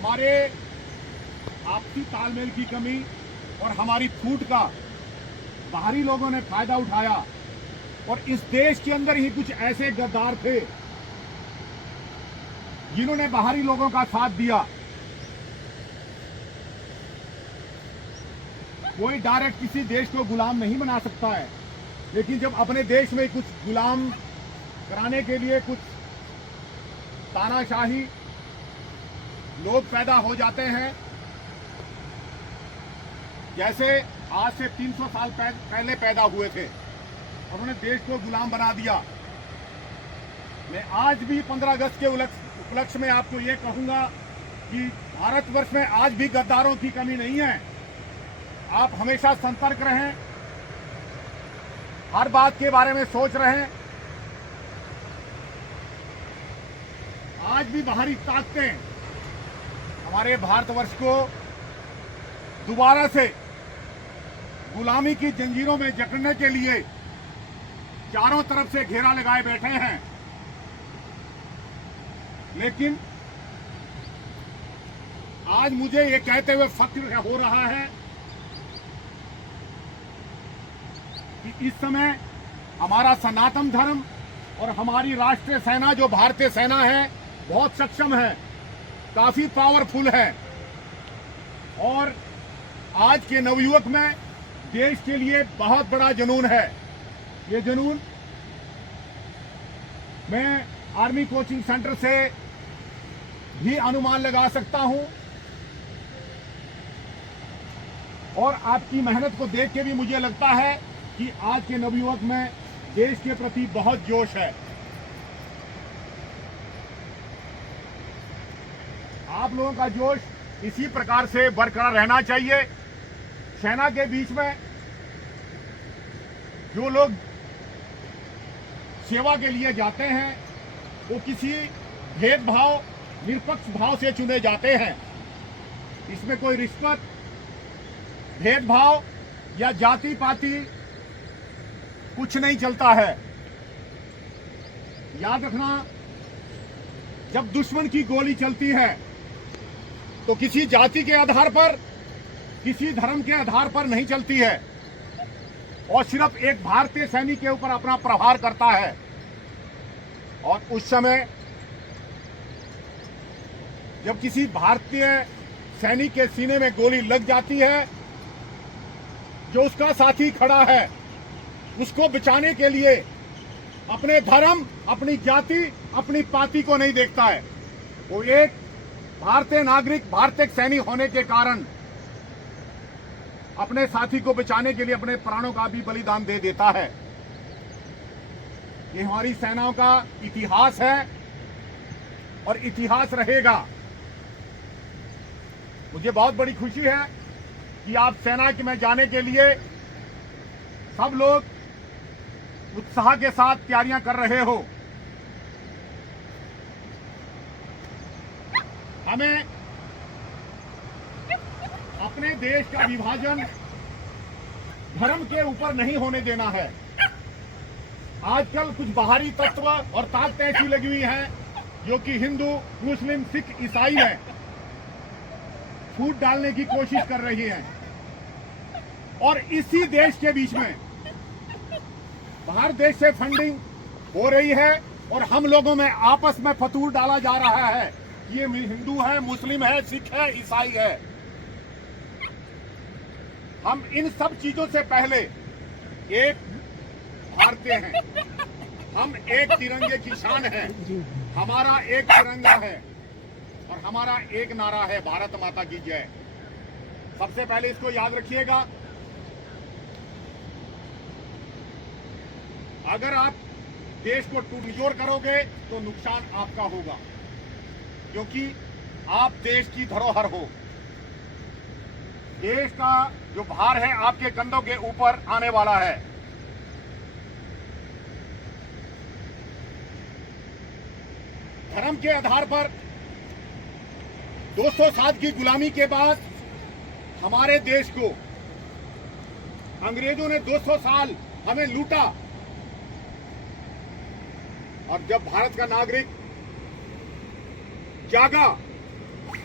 हमारे आपसी तालमेल की कमी और हमारी फूट का बाहरी लोगों ने फायदा उठाया और इस देश के अंदर ही कुछ ऐसे गद्दार थे जिन्होंने बाहरी लोगों का साथ दिया। कोई डायरेक्ट किसी देश को गुलाम नहीं बना सकता है, लेकिन जब अपने देश में कुछ गुलाम कराने के लिए कुछ तानाशाही लोग पैदा हो जाते हैं, जैसे आज से 300 साल पहले पैदा हुए थे, उन्होंने देश को गुलाम बना दिया। मैं आज भी 15 अगस्त के उपलक्ष्य में आपको ये कहूंगा कि भारतवर्ष में आज भी गद्दारों की कमी नहीं है। आप हमेशा सतर्क रहें, हर बात के बारे में सोच रहें। आज भी बाहरी ताकतें हमारे भारतवर्ष को दोबारा से गुलामी की जंजीरों में जकड़ने के लिए चारों तरफ से घेरा लगाए बैठे हैं। लेकिन आज मुझे ये कहते हुए फख्र हो रहा है कि इस समय हमारा सनातन धर्म और हमारी राष्ट्रीय सेना जो भारतीय सेना है बहुत सक्षम है, काफी पावरफुल है और आज के नवयुवक में देश के लिए बहुत बड़ा जुनून है। ये जुनून मैं आर्मी कोचिंग सेंटर से भी अनुमान लगा सकता हूं और आपकी मेहनत को देख के भी मुझे लगता है कि आज के नवयुवक में देश के प्रति बहुत जोश है। आप लोगों का जोश इसी प्रकार से बरकरार रहना चाहिए। सेना के बीच में जो लोग सेवा के लिए जाते हैं वो किसी भेदभाव निरपेक्ष भाव से चुने जाते हैं। इसमें कोई रिश्वत, भेदभाव या जाति पाति कुछ नहीं चलता है। याद रखना, जब दुश्मन की गोली चलती है तो किसी जाति के आधार पर, किसी धर्म के आधार पर नहीं चलती है और सिर्फ एक भारतीय सैनिक के ऊपर अपना प्रहार करता है। और उस समय जब किसी भारतीय सैनिक के सीने में गोली लग जाती है, जो उसका साथी खड़ा है उसको बचाने के लिए अपने धर्म, अपनी जाति, अपनी पाति को नहीं देखता है। वो एक भारतीय नागरिक, भारतीय सैनिक होने के कारण अपने साथी को बचाने के लिए अपने प्राणों का भी बलिदान दे देता है। ये हमारी सेनाओं का इतिहास है और इतिहास रहेगा। मुझे बहुत बड़ी खुशी है कि आप सेना में जाने के लिए सब लोग उत्साह के साथ तैयारियां कर रहे हो। हमें अपने देश का विभाजन धर्म के ऊपर नहीं होने देना है। आजकल कुछ बाहरी तत्व और ताकतें ऐसी लगी हुई हैं जो कि हिंदू, मुस्लिम, सिख, ईसाई में फूट डालने की कोशिश कर रही हैं और इसी देश के बीच में बाहर देश से फंडिंग हो रही है और हम लोगों में आपस में फतूर डाला जा रहा है। ये हिंदू है, मुस्लिम है, सिख है, ईसाई है। हम इन सब चीजों से पहले एक भारतीय हैं। हम एक तिरंगे की शान है। हमारा एक तिरंगा है और हमारा एक नारा है, भारत माता की जय। सबसे पहले इसको याद रखिएगा। अगर आप देश को टूट-जोड़ करोगे तो नुकसान आपका होगा, क्योंकि आप देश की धरोहर हो। देश का जो भार है आपके कंधों के ऊपर आने वाला है। धर्म के आधार पर 200 साल की गुलामी के बाद हमारे देश को अंग्रेजों ने 200 साल हमें लूटा और जब भारत का नागरिक जागा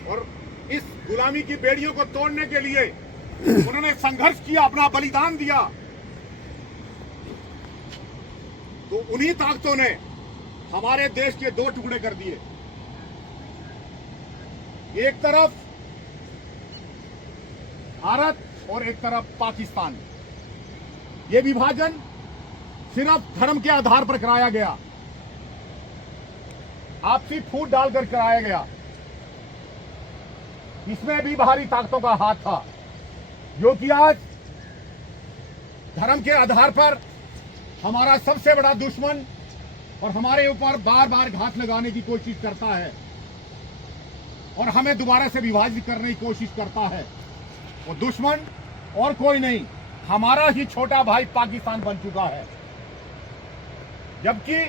और गुलामी की बेड़ियों को तोड़ने के लिए उन्होंने संघर्ष किया, अपना बलिदान दिया, तो उन्हीं ताकतों ने हमारे देश के दो टुकड़े कर दिए। एक तरफ भारत और एक तरफ पाकिस्तान। यह विभाजन सिर्फ धर्म के आधार पर कराया गया, आपसी फूट डालकर कराया गया। इसमें भी बाहरी ताकतों का हाथ था, जो कि आज धर्म के आधार पर हमारा सबसे बड़ा दुश्मन और हमारे ऊपर बार बार घात लगाने की कोशिश करता है और हमें दोबारा से विभाजित करने की कोशिश करता है। वो दुश्मन और कोई नहीं, हमारा ही छोटा भाई पाकिस्तान बन चुका है। जबकि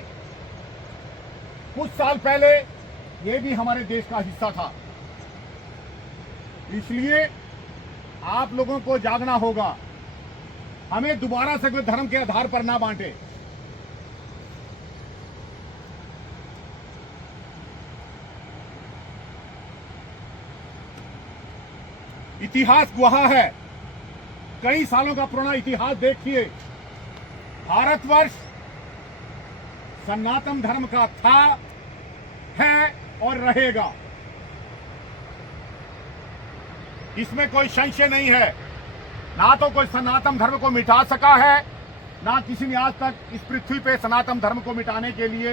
कुछ साल पहले ये भी हमारे देश का हिस्सा था। इसलिए आप लोगों को जागना होगा, हमें दोबारा से कोई धर्म के आधार पर ना बांटे। इतिहास गवाह है, कई सालों का पुराना इतिहास देखिए। भारतवर्ष सनातन धर्म का था, है और रहेगा, इसमें कोई संशय नहीं है। ना तो कोई सनातन धर्म को मिटा सका है, ना किसी ने आज तक इस पृथ्वी पे सनातन धर्म को मिटाने के लिए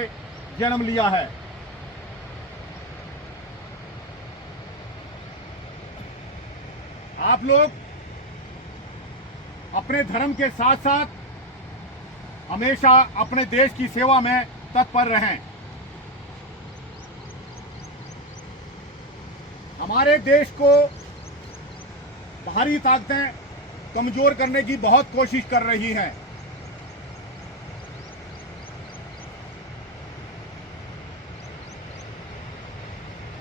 जन्म लिया है। आप लोग अपने धर्म के साथ साथ हमेशा अपने देश की सेवा में तत्पर रहें। हमारे देश को बाहरी ताकतें कमजोर करने की बहुत कोशिश कर रही हैं।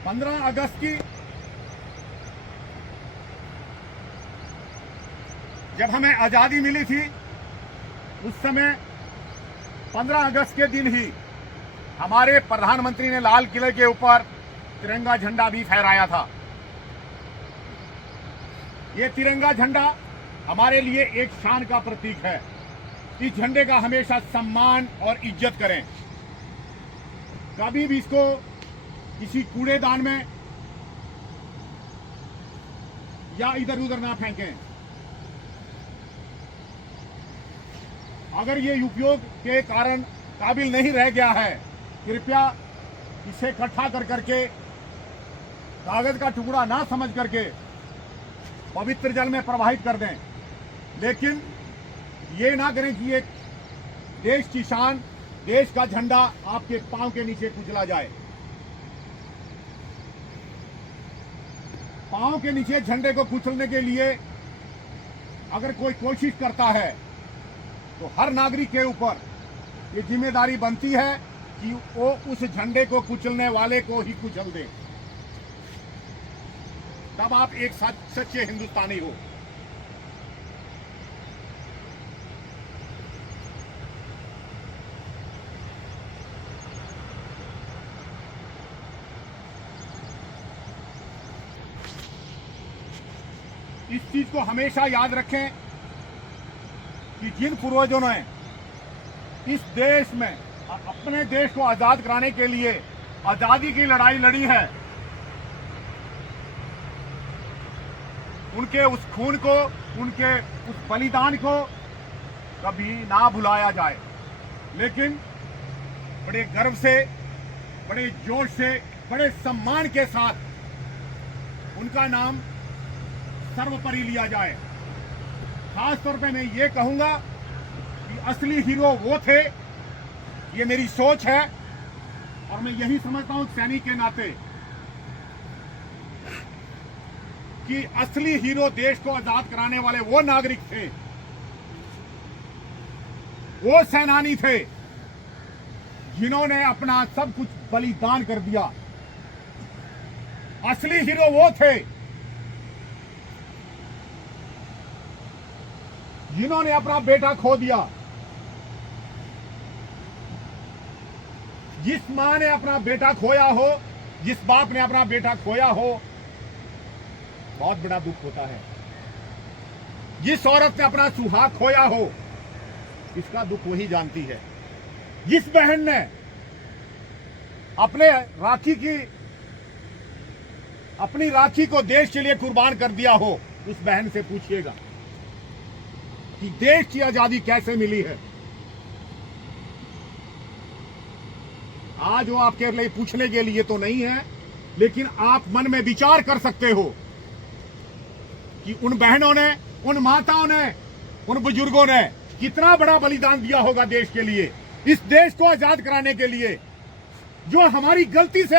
पंद्रह अगस्त की जब हमें आजादी मिली थी, उस समय 15 अगस्त के दिन ही हमारे प्रधानमंत्री ने लाल किले के ऊपर तिरंगा झंडा भी फहराया था। ये तिरंगा झंडा हमारे लिए एक शान का प्रतीक है। इस झंडे का हमेशा सम्मान और इज्जत करें। कभी भी इसको किसी कूड़ेदान में या इधर उधर ना फेंकें। अगर ये उपयोग के कारण काबिल नहीं रह गया है, कृपया इसे इकट्ठा कर करके कागज का टुकड़ा ना समझ करके पवित्र जल में प्रवाहित कर दें। लेकिन ये ना करें कि एक देश की शान, देश का झंडा आपके पांव के नीचे कुचला जाए। पांव के नीचे झंडे को कुचलने के लिए अगर कोई कोशिश करता है, तो हर नागरिक के ऊपर ये जिम्मेदारी बनती है कि वो उस झंडे को कुचलने वाले को ही कुचल दे। तब आप एक सच्चे हिंदुस्तानी हो। इस चीज को हमेशा याद रखें कि जिन पूर्वजों ने इस देश में अपने देश को आजाद कराने के लिए आजादी की लड़ाई लड़ी है, उनके उस खून को, उनके उस बलिदान को कभी ना भुलाया जाए। लेकिन बड़े गर्व से, बड़े जोश से, बड़े सम्मान के साथ उनका नाम सर्वोपरि लिया जाए। खास तौर पे मैं ये कहूंगा कि असली हीरो वो थे, ये मेरी सोच है और मैं यही समझता हूं सैनिक के नाते कि असली हीरो देश को आजाद कराने वाले वो नागरिक थे, वो सेनानी थे जिन्होंने अपना सब कुछ बलिदान कर दिया। असली हीरो वो थे जिन्होंने अपना बेटा खो दिया। जिस मां ने अपना बेटा खोया हो, जिस बाप ने अपना बेटा खोया हो, बहुत बड़ा दुख होता है। जिस औरत ने अपना सुहाग खोया हो, इसका दुख वही जानती है। जिस बहन ने अपनी राखी को देश के लिए कुर्बान कर दिया हो, उस बहन से पूछिएगा कि देश की आजादी कैसे मिली है। आज वो आपके लिए पूछने के लिए तो नहीं है, लेकिन आप मन में विचार कर सकते हो कि उन बहनों ने, उन माताओं ने, उन बुजुर्गों ने कितना बड़ा बलिदान दिया होगा देश के लिए, इस देश को आजाद कराने के लिए। जो हमारी गलती से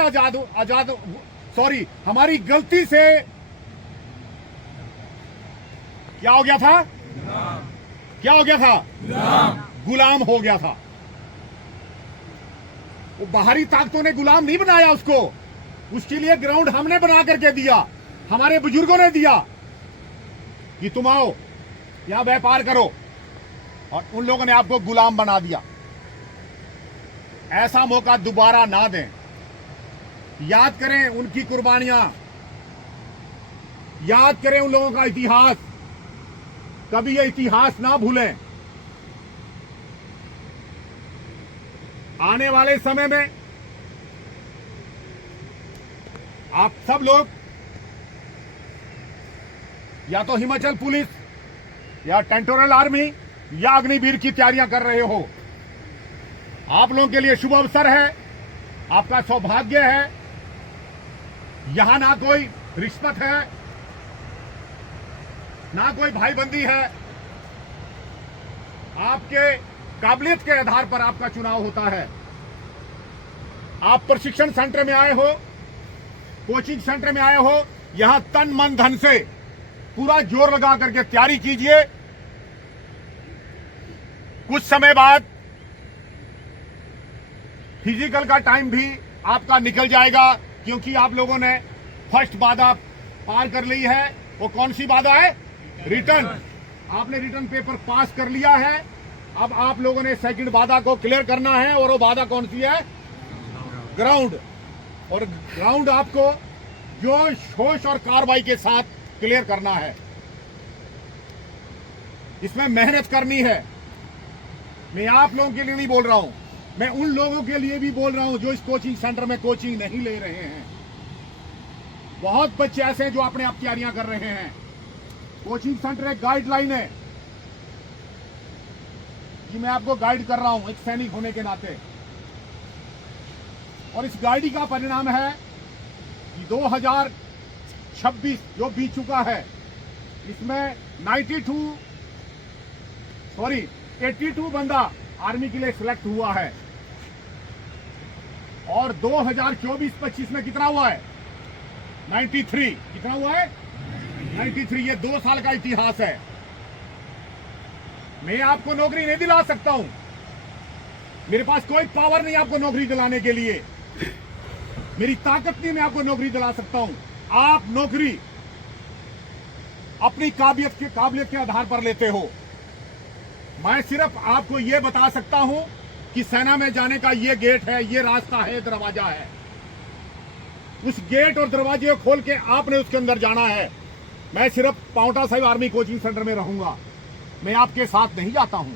हमारी गलती से क्या हो गया था? क्या हो गया था? गुलाम हो गया था। वो बाहरी ताकतों ने गुलाम नहीं बनाया उसको, उसके लिए ग्राउंड हमने बना करके दिया, हमारे बुजुर्गों ने दिया कि तुम आओ यहां व्यापार करो, और उन लोगों ने आपको गुलाम बना दिया। ऐसा मौका दोबारा ना दें। याद करें उनकी कुर्बानियां, याद करें उन लोगों का इतिहास, कभी ये इतिहास ना भूलें। आने वाले समय में आप सब लोग या तो हिमाचल पुलिस या टेंटोरल आर्मी या अग्निवीर की तैयारियां कर रहे हो। आप लोगों के लिए शुभ अवसर है, आपका सौभाग्य है। यहां ना कोई रिश्वत है, ना कोई भाईबंदी है। आपके काबिलियत के आधार पर आपका चुनाव होता है। आप प्रशिक्षण सेंटर में आए हो, कोचिंग सेंटर में आए हो, यहां तन मन धन से पूरा जोर लगा करके तैयारी कीजिए। कुछ समय बाद फिजिकल का टाइम भी आपका निकल जाएगा, क्योंकि आप लोगों ने फर्स्ट बाधा पार कर ली है। वो कौन सी बाधा है? रिटर्न। आपने रिटर्न पेपर पास कर लिया है। अब आप लोगों ने सेकंड बाधा को क्लियर करना है, और वो बाधा कौन सी है? ग्राउंड। और ग्राउंड आपको जोश होश और कार्रवाई के साथ क्लियर करना है। इसमें मेहनत करनी है। मैं आप लोगों के लिए नहीं बोल रहा हूं, मैं उन लोगों के लिए भी बोल रहा हूं जो इस कोचिंग सेंटर में कोचिंग नहीं ले रहे हैं। बहुत बच्चे ऐसे हैं जो अपने आप तैयारियां कर रहे हैं। कोचिंग सेंटर एक गाइडलाइन है कि मैं आपको गाइड कर रहा हूं एक सैनिक होने के नाते, और इस गाइड का परिणाम है कि 2026 जो बीत चुका है, इसमें 82 बंदा आर्मी के लिए सिलेक्ट हुआ है। और 2024-25 में कितना हुआ है? 93। कितना हुआ है? 93। ये 2 साल का इतिहास है। मैं आपको नौकरी नहीं दिला सकता हूं, मेरे पास कोई पावर नहीं आपको नौकरी दिलाने के लिए, मेरी ताकत नहीं मैं आपको नौकरी दिला सकता हूं। आप नौकरी अपनी काबिलियत के आधार पर लेते हो। मैं सिर्फ आपको यह बता सकता हूं कि सेना में जाने का ये गेट है, ये रास्ता है, दरवाजा है। उस गेट और दरवाजे को खोल के आपने उसके अंदर जाना है। मैं सिर्फ Paonta Sahib army coaching centre में रहूंगा, मैं आपके साथ नहीं जाता हूं।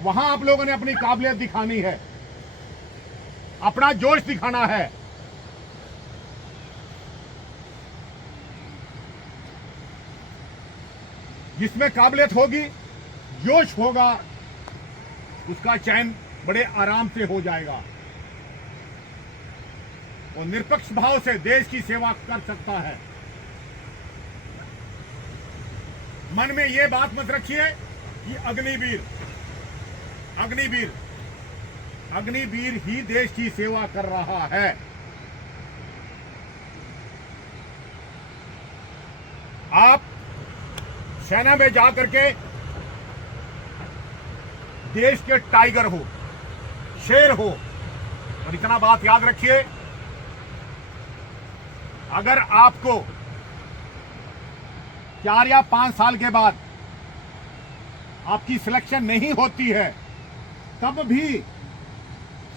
वहां आप लोगों ने अपनी काबिलियत दिखानी है, अपना जोश दिखाना है। जिसमें काबिलियत होगी, जोश होगा, उसका चयन बड़े आराम से हो जाएगा और निरपेक्ष भाव से देश की सेवा कर सकता है। मन में यह बात मत रखिए कि अग्निवीर ही देश की सेवा कर रहा है। आप सेना में जाकर के देश के टाइगर हो, शेर हो। और इतना बात याद रखिए, अगर आपको 4 या 5 साल के बाद आपकी सिलेक्शन नहीं होती है, तब भी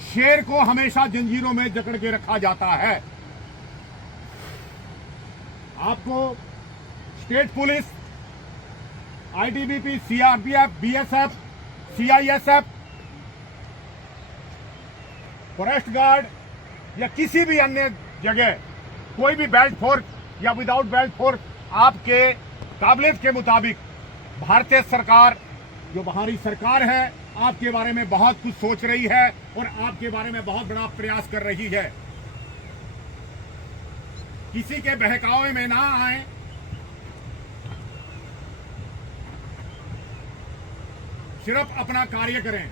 शेर को हमेशा जंजीरों में जकड़ के रखा जाता है। आपको state police, ITBP, CRPF, BSF, CISF, forest guard या किसी भी अन्य जगह कोई भी बेल्ट फोर्स या विदाउट बेल्ट फोर्स आपके काबिलियत के मुताबिक भारतीय सरकार जो बाहरी सरकार है आपके बारे में बहुत कुछ सोच रही है और आपके बारे में बहुत बड़ा प्रयास कर रही है। किसी के बहकावे में ना आए, सिर्फ अपना कार्य करें।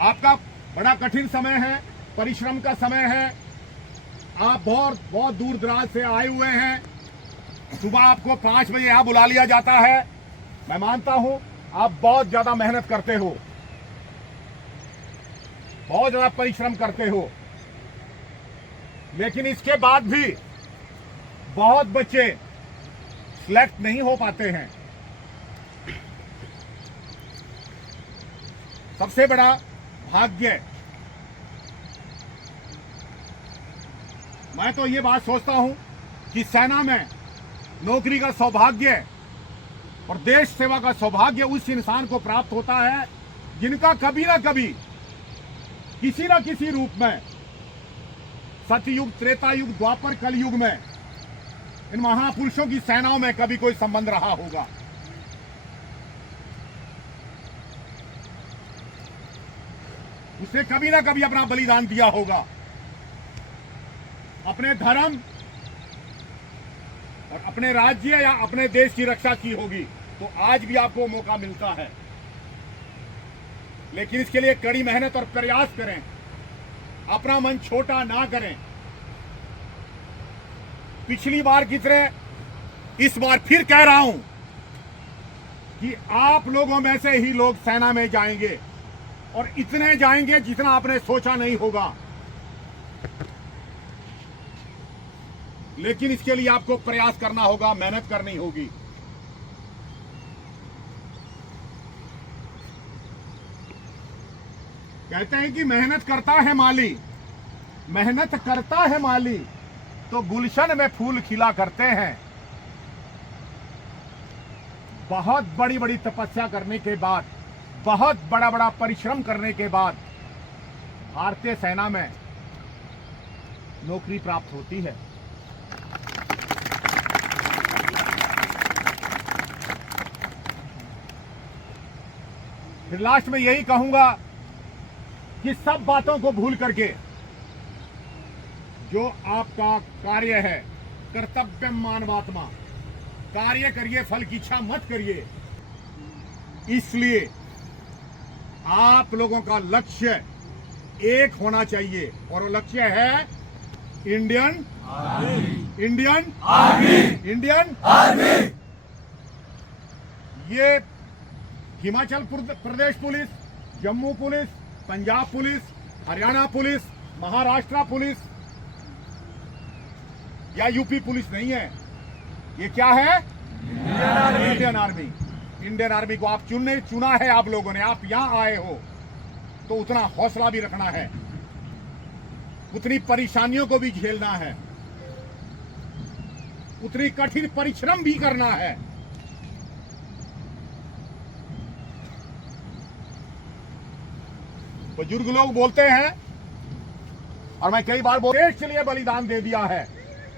आपका बड़ा कठिन समय है, परिश्रम का समय है। आप बहुत दूर दराज से आए हुए हैं। सुबह आपको 5 बजे यहां बुला लिया जाता है। मैं मानता हूं आप बहुत ज्यादा मेहनत करते हो, बहुत ज्यादा परिश्रम करते हो, लेकिन इसके बाद भी बहुत बच्चे सिलेक्ट नहीं हो पाते हैं। सबसे बड़ा भाग्य, मैं तो ये बात सोचता हूं कि सेना में नौकरी का सौभाग्य और देश सेवा का सौभाग्य उस इंसान को प्राप्त होता है जिनका कभी ना कभी किसी ना किसी रूप में सतयुग, त्रेता युग, द्वापर, कलयुग में इन महापुरुषों की सेनाओं में कभी कोई संबंध रहा होगा। उसने कभी ना कभी अपना बलिदान दिया होगा, अपने धर्म और अपने राज्य या अपने देश की रक्षा की होगी। तो आज भी आपको मौका मिलता है, लेकिन इसके लिए कड़ी मेहनत और प्रयास करें, अपना मन छोटा ना करें। पिछली बार की तरह इस बार फिर कह रहा हूं कि आप लोगों में से ही लोग सेना में जाएंगे और इतने जाएंगे जितना आपने सोचा नहीं होगा। लेकिन इसके लिए आपको प्रयास करना होगा, मेहनत करनी होगी। कहते हैं कि मेहनत करता है माली, मेहनत करता है माली तो गुलशन में फूल खिला करते हैं। बहुत बड़ी बड़ी तपस्या करने के बाद, बहुत बड़ा बड़ा परिश्रम करने के बाद भारतीय सेना में नौकरी प्राप्त होती है। फिर लास्ट में यही कहूंगा कि सब बातों को भूल करके जो आपका कार्य है, कर्तव्य मानवात्मा, कार्य करिए, फल की इच्छा मत करिए। इसलिए आप लोगों का लक्ष्य एक होना चाहिए और वो लक्ष्य है Indian Army. Indian Army. Indian Army. ये Himachal Pradesh police, Jammu police, Punjab police, Haryana police, Maharashtra police या यूपी पुलिस नहीं है। ये क्या है? Indian Army. इंडियन आर्मी को आप चुना है आप लोगों ने। आप यहां आए हो तो उतना हौसला भी रखना है, उतनी परेशानियों को भी झेलना है, उतनी कठिन परिश्रम भी करना है। बुजुर्ग लोग बोलते हैं और मैं कई बार देश के लिए बलिदान दे दिया है,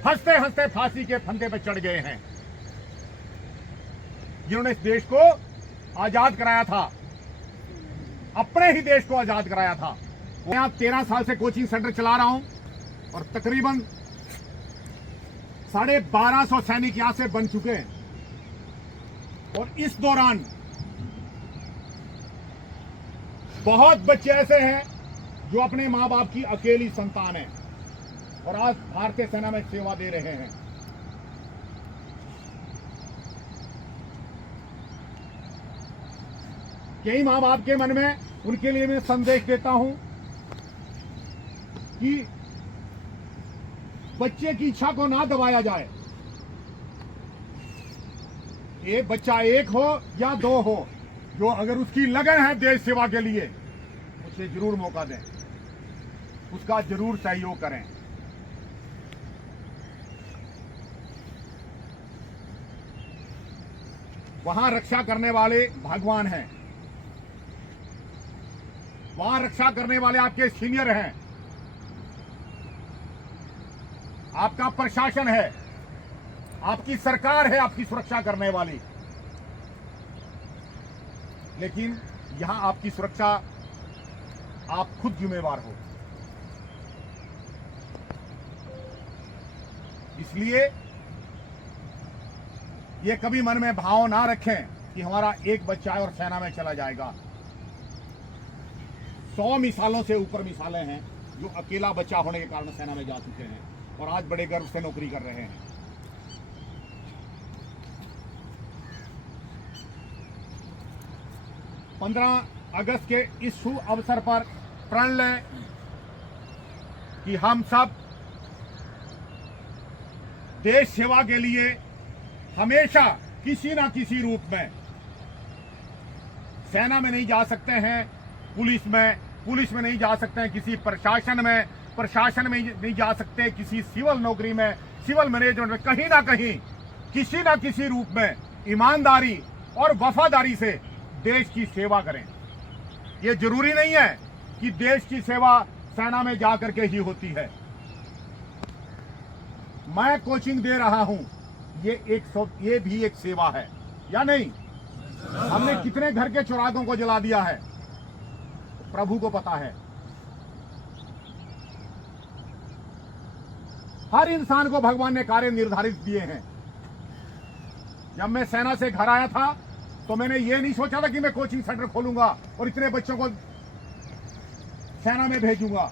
हंसते हंसते फांसी के फंदे पर चढ़ गए हैं। जिन्होंने इस देश को आजाद कराया था, अपने ही देश को आजाद कराया था। मैं यहां 13 साल से कोचिंग सेंटर चला रहा हूं और तकरीबन 1250 सैनिक यहां से बन चुके हैं। और इस दौरान बहुत बच्चे ऐसे हैं जो अपने मां बाप की अकेली संतान है और आज भारतीय सेना में सेवा दे रहे हैं। कई मां बाप के मन में उनके लिए मैं संदेश देता हूं कि बच्चे की इच्छा को ना दबाया जाए। एक बच्चा एक हो या 2 हो, जो अगर उसकी लगन है देश सेवा के लिए, उसे जरूर मौका दें, उसका जरूर सहयोग करें। वहां रक्षा करने वाले भगवान हैं, वहां रक्षा करने वाले आपके सीनियर हैं, आपका प्रशासन है, आपकी सरकार है आपकी सुरक्षा करने वाली। लेकिन यहां आपकी सुरक्षा आप खुद जिम्मेवार हो। इसलिए ये कभी मन में भाव ना रखें कि हमारा एक बच्चा है और सेना में चला जाएगा। 100 मिसालों से ऊपर मिसालें हैं जो अकेला बच्चा होने के कारण सेना में जा चुके हैं और आज बड़े गर्व से नौकरी कर रहे हैं। अगस्त के इस शुभ अवसर पर प्रण लें कि हम सब देश सेवा के लिए हमेशा किसी ना किसी रूप में, सेना में नहीं जा सकते हैं, पुलिस में नहीं जा सकते हैं, किसी प्रशासन में नहीं जा सकते, किसी सिविल नौकरी में, सिविल मैनेजमेंट में, कहीं ना कहीं किसी ना किसी रूप में ईमानदारी और वफादारी से देश की सेवा करें। ये जरूरी नहीं है कि देश की सेवा सेना में जाकर के ही होती है। मैं कोचिंग दे रहा हूं, ये भी एक सेवा है या नहीं? हमने कितने घर के चिरागों को जला दिया है प्रभु को पता है। हर इंसान को भगवान ने कार्य निर्धारित दिए हैं। जब मैं सेना से घर आया था तो मैंने ये नहीं सोचा था कि मैं कोचिंग सेंटर खोलूंगा और इतने बच्चों को सेना में भेजूंगा।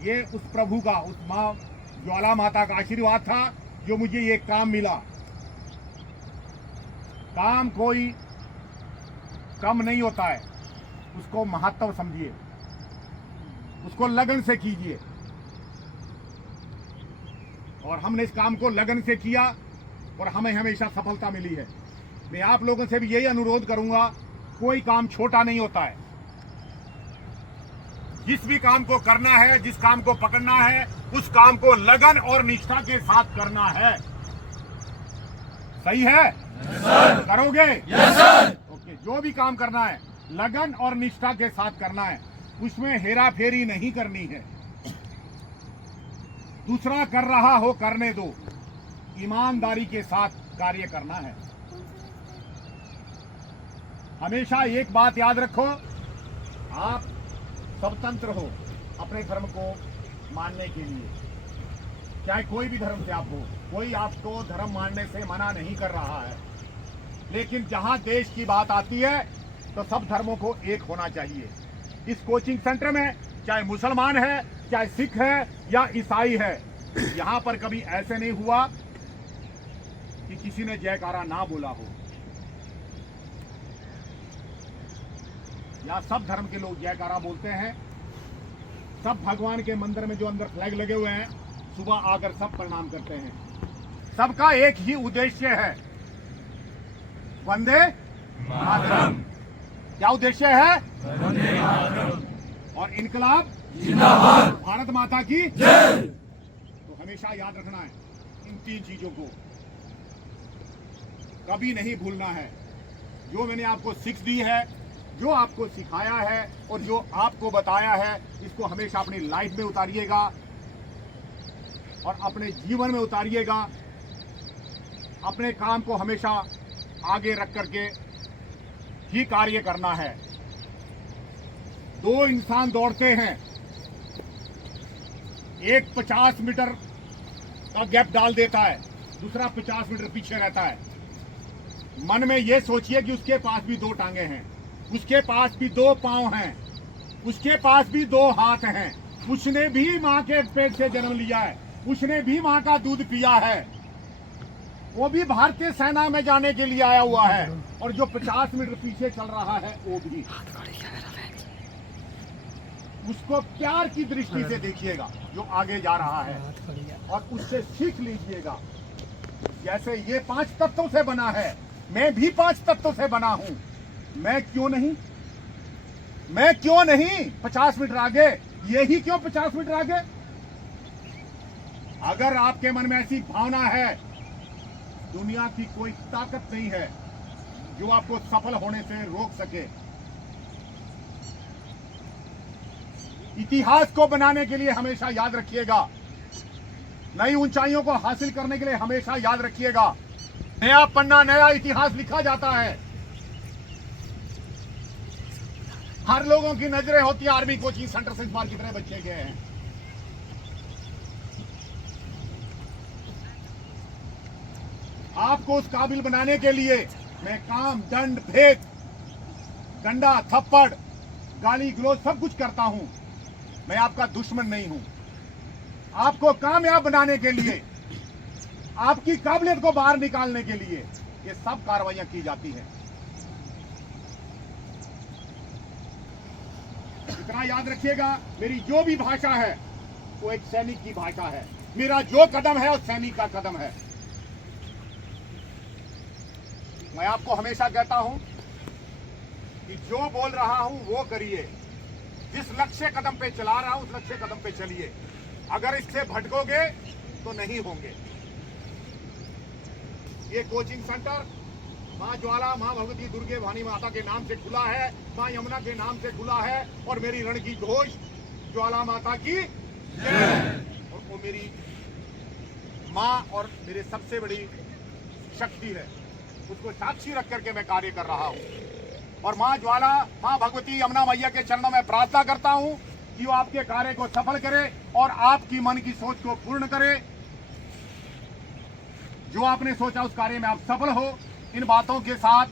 ये उस प्रभु का, उस मां ज्वाला माता का आशीर्वाद था जो मुझे ये काम मिला। काम कोई कम नहीं होता है, उसको महत्व समझिए, उसको लगन से कीजिए। और हमने इस काम को लगन से किया और हमें हमेशा सफलता मिली है। मैं आप लोगों से भी यही अनुरोध करूंगा, कोई काम छोटा नहीं होता है। जिस भी काम को करना है, जिस काम को पकड़ना है, उस काम को लगन और निष्ठा के साथ करना है। सही है? yes, sir. करोगे? yes, sir. ओके, जो भी काम करना है लगन और निष्ठा के साथ करना है, उसमें हेरा फेरी नहीं करनी है। दूसरा कर रहा हो करने दो, ईमानदारी के साथ कार्य करना है। हमेशा एक बात याद रखो, आप स्वतंत्र हो अपने धर्म को मानने के लिए, चाहे कोई भी धर्म से आप हो। कोई आपको धर्म मानने से मना नहीं कर रहा है, लेकिन जहां देश की बात आती है तो सब धर्मों को एक होना चाहिए। इस कोचिंग सेंटर में चाहे मुसलमान है, चाहे सिख है या ईसाई है, यहां पर कभी ऐसे नहीं हुआ कि किसी ने जयकारा ना बोला हो। यहाँ सब धर्म के लोग जयकारा बोलते हैं। सब भगवान के मंदिर में जो अंदर फ्लैग लगे हुए हैं, सुबह आकर सब प्रणाम करते हैं। सबका एक ही उद्देश्य है, वंदे मातरम। क्या उद्देश्य है? वंदे मातरम। और इनकलाब जिंदाबाद, भारत माता की जय। तो हमेशा याद रखना है इन तीन चीजों को, कभी नहीं भूलना है। जो मैंने आपको सीख दी है, जो आपको सिखाया है और जो आपको बताया है, इसको हमेशा अपनी लाइफ में उतारिएगा और अपने जीवन में उतारिएगा। अपने काम को हमेशा आगे रख करके ही कार्य करना है। दो इंसान दौड़ते हैं, एक 50 मीटर का गैप डाल देता है, दूसरा 50 मीटर पीछे रहता है। मन में यह सोचिए कि उसके पास भी दो टांगे हैं, उसके पास भी दो पांव हैं, उसके पास भी दो हाथ हैं, उसने भी मां के पेट से जन्म लिया है, उसने भी मां का दूध पिया है, वो भी भारतीय सेना में जाने के लिए आया हुआ है, और जो 50 मीटर पीछे चल रहा है वो भी। उसको प्यार की दृष्टि से देखिएगा जो आगे जा रहा है, और उससे सीख लीजिएगा। जैसे ये 5 तत्वों से बना है, मैं भी 5 तत्वों से बना हूं। मैं क्यों नहीं 50 मीटर आगे, यही क्यों 50 मीटर आगे? अगर आपके मन में ऐसी भावना है दुनिया की कोई ताकत नहीं है जो आपको सफल होने से रोक सके। इतिहास को बनाने के लिए हमेशा याद रखिएगा, नई ऊंचाइयों को हासिल करने के लिए हमेशा याद रखिएगा, नया पन्ना, नया इतिहास लिखा जाता है। हर लोगों की नजरें होती है आर्मी कोचिंग सेंटर से इस बार कितने बच्चे गए हैं। आपको उस काबिल बनाने के लिए मैं काम, दंड, भेद, डंडा, थप्पड़, गाली गलौज सब कुछ करता हूं। मैं आपका दुश्मन नहीं हूं। आपको कामयाब बनाने के लिए, आपकी काबिलियत को बाहर निकालने के लिए ये सब कार्रवाइयां की जाती हैं। इतना याद रखिएगा, मेरी जो भी भाषा है वो एक सैनिक की भाषा है। मेरा जो कदम है वो सैनिक का कदम है। मैं आपको हमेशा कहता हूं कि जो बोल रहा हूं वो करिए, जिस लक्ष्य कदम पे चला रहा हूं उस लक्ष्य कदम पे चलिए। अगर इससे भटकोगे तो नहीं होंगे। ये कोचिंग सेंटर मां ज्वाला, मां भगवती दुर्गे भवानी माता के नाम से खुला है, मां यमुना के नाम से खुला है, और मेरी रण की घोष ज्वाला माता की जय। और वो मेरी मां और मेरे सबसे बड़ी शक्ति है, उसको साक्षी रख करके मैं कार्य कर रहा हूं। और मां ज्वाला, मां भगवती यमुना मैया के चरणों में प्रार्थना करता हूं कि वो आपके कार्य को सफल करे और आपकी मन की सोच को पूर्ण करे। जो आपने सोचा उस कार्य में आप सफल हो। इन बातों के साथ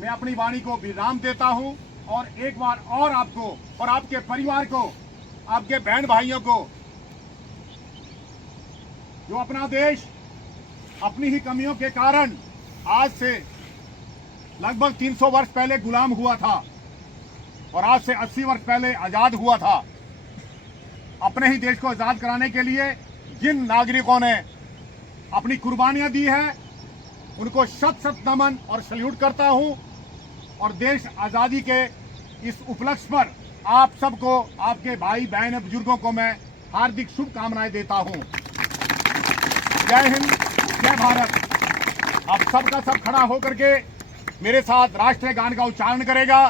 मैं अपनी वाणी को विराम देता हूं और एक बार और आपको और आपके परिवार को, आपके बहन भाइयों को, जो अपना देश अपनी ही कमियों के कारण आज से लगभग 300 वर्ष पहले गुलाम हुआ था और आज से 80 वर्ष पहले आजाद हुआ था। अपने ही देश को आजाद कराने के लिए जिन नागरिकों ने अपनी कुर्बानियां दी है उनको शत शत नमन और सल्यूट करता हूं। और देश आजादी के इस उपलक्ष्य पर आप सबको, आपके भाई बहन बुजुर्गों को मैं हार्दिक शुभकामनाएं देता हूं। जय हिंद, जय भारत। आप सबका सब खड़ा होकर के मेरे साथ राष्ट्रीय गान का उच्चारण करेगा।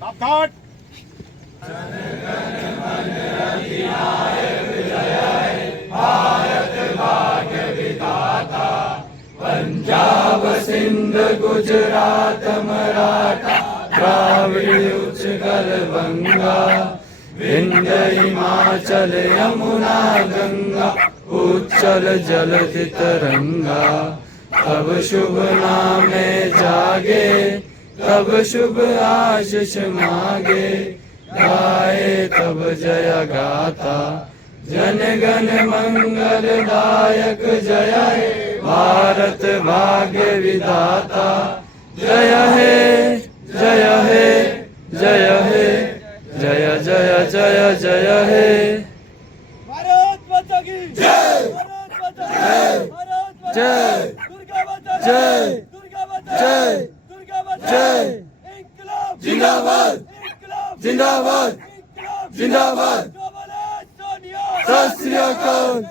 सावधान। पंजाब सिंध गुजरात मराठा द्राविड़ उत्कल बंगा विंध्य हिमाचल यमुना गंगा उच्चल जलधि तरंगा। तब शुभ नामे जागे तब शुभ आशीष मांगे गाए तब जय गाथा जन गण मंगल दायक जय हे भारत भाग्य विधाता। जय हे जय हे जय हे जय जय जय जय हे। भारत माता की जय, भारत माता की जय, भारत माता जय, दुर्गा माता जय, दुर्गा माता जय, दुर्गा माता जय। इंकलाब जिंदाबाद, इंकलाब जिंदाबाद, इंकलाब जिंदाबाद। जो बोले सोनिया सत श्री अकाल।